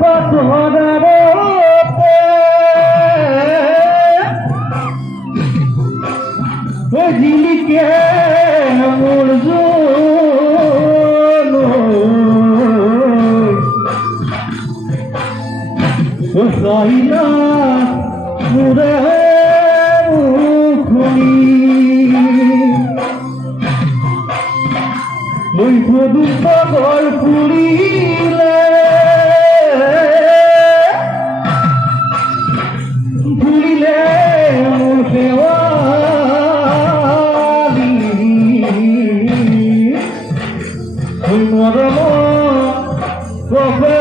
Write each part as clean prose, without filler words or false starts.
পাথরারতে ওই ঝিলিকে মোর সাইলা মুরে মুখনি ওই প্রদূত পাগল পুরিলে ভুলিলে মোর দেওয়ালি ওই মরম কবে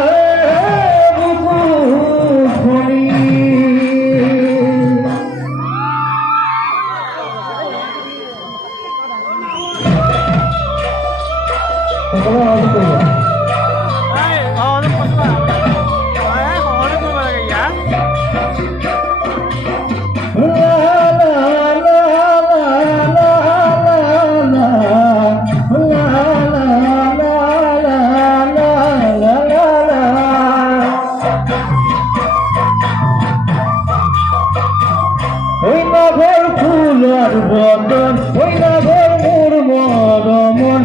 বদন ওই না ঘর মোর মরমন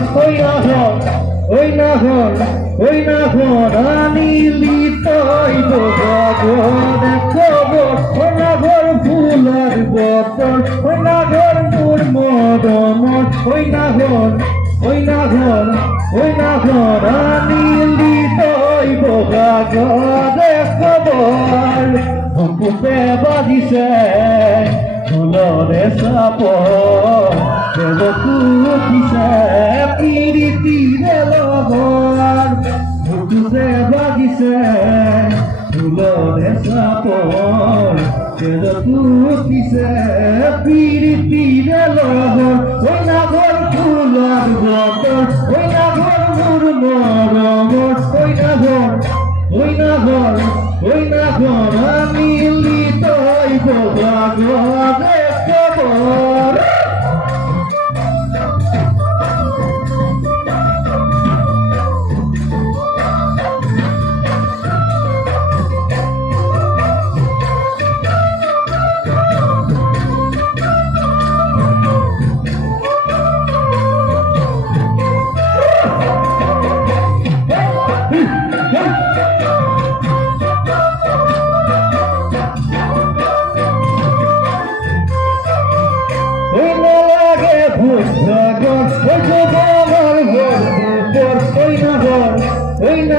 ওই না ঘর আনিলি তৈ ভগবান খবর ওই না ঘর ফুলার বদন ওই না ঘর মোর মরমন ওই না ঘর আনিলি তৈ ভগবান খবর ভুকুতে বাজিছে ফুলরে সাপ দেবকুতিছে পিরিতিরে লগর ভুকুতে বাজিছে ফুলরে সাপ দেবকুতিছে পিরিতিরে লগর ওই না ঘর ফুলার বতর ওই না ঘর মোর মরমর ওই না ঘর আমি লিতই ভগবানে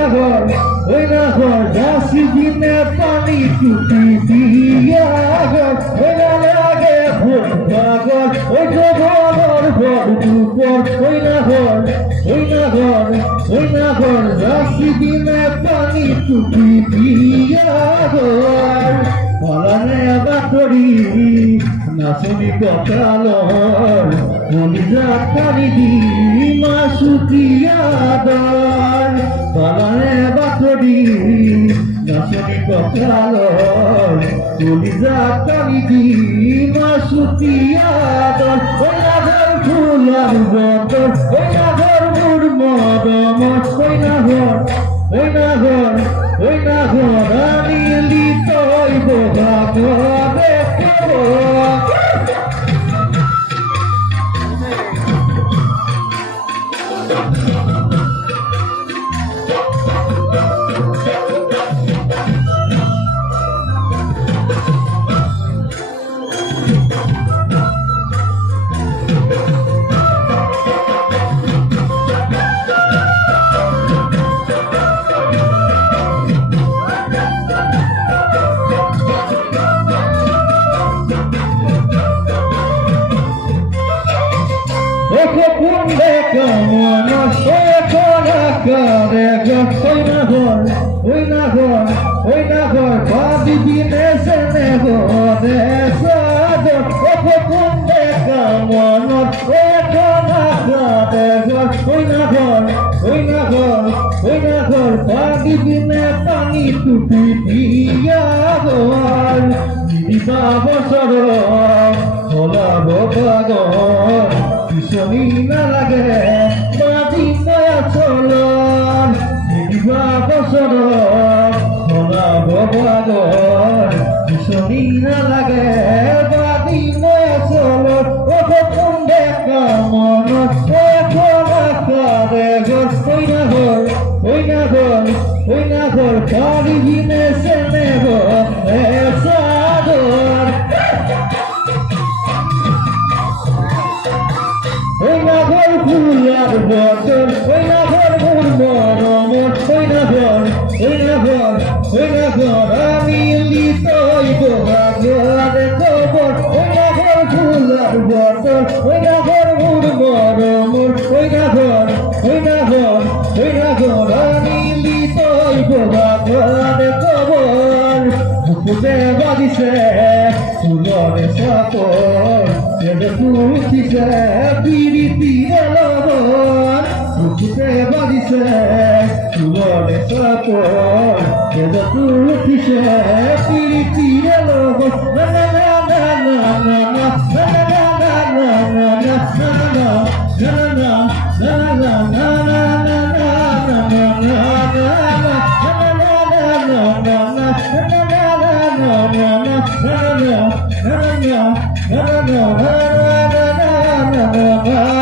খবর ওই না ঘর যাসি দিনে পানি টুটি দিয়া ঘর ওই না লাগে ভোগর ওই জগর ঘর দুপর ওই না ঘর যাসি দিনে পানি টুটি দিয়া ঘর পলানে বাকরি নাচনি কপালর মলিজা পানি দি মাসুকিয়া দর পলানে বাকরি নাচনি কপালর মলিজা পানি দি মাসুকিয়া দর ওই না ঘর ফুলার বদর ওই না ঘর মোর মরমর ওই না ঘর আনিলি তৈ ভগবানে খবর কুন্দে কমন ওই না ঘর বাদি দিনে সেনে ঘরে সাদর কুন্দে কমন ওই না ঘর বাদি দিনে পানি টুটি দিয়া ঘর দিবা বছর হলা বগর পিছনি নালাগে বাদি নয়া চলন দিবা বছর না ঘর পারি গিনে সে নেব সাদর ওই না ঘর ফুলার বদল ওই না ঘর মোর মরম ওই না ঘর আমি লিতই বোঝার খবর ওই না ঘর ফুলার বদল ওই না ঘর মোর মরম ওই না ঘর আমি লিতই বোঝার খবর বুকুতে বাজিছে ফুলর সাপর যেটা পুছিছে পিরিতি লবণ বুকুতে বাজিছে ফুলর সাপর যেটা পুছিছে পিরিতি লবণ না না না না না না no, no, no, no, no, no, no, no, no, no, no, no,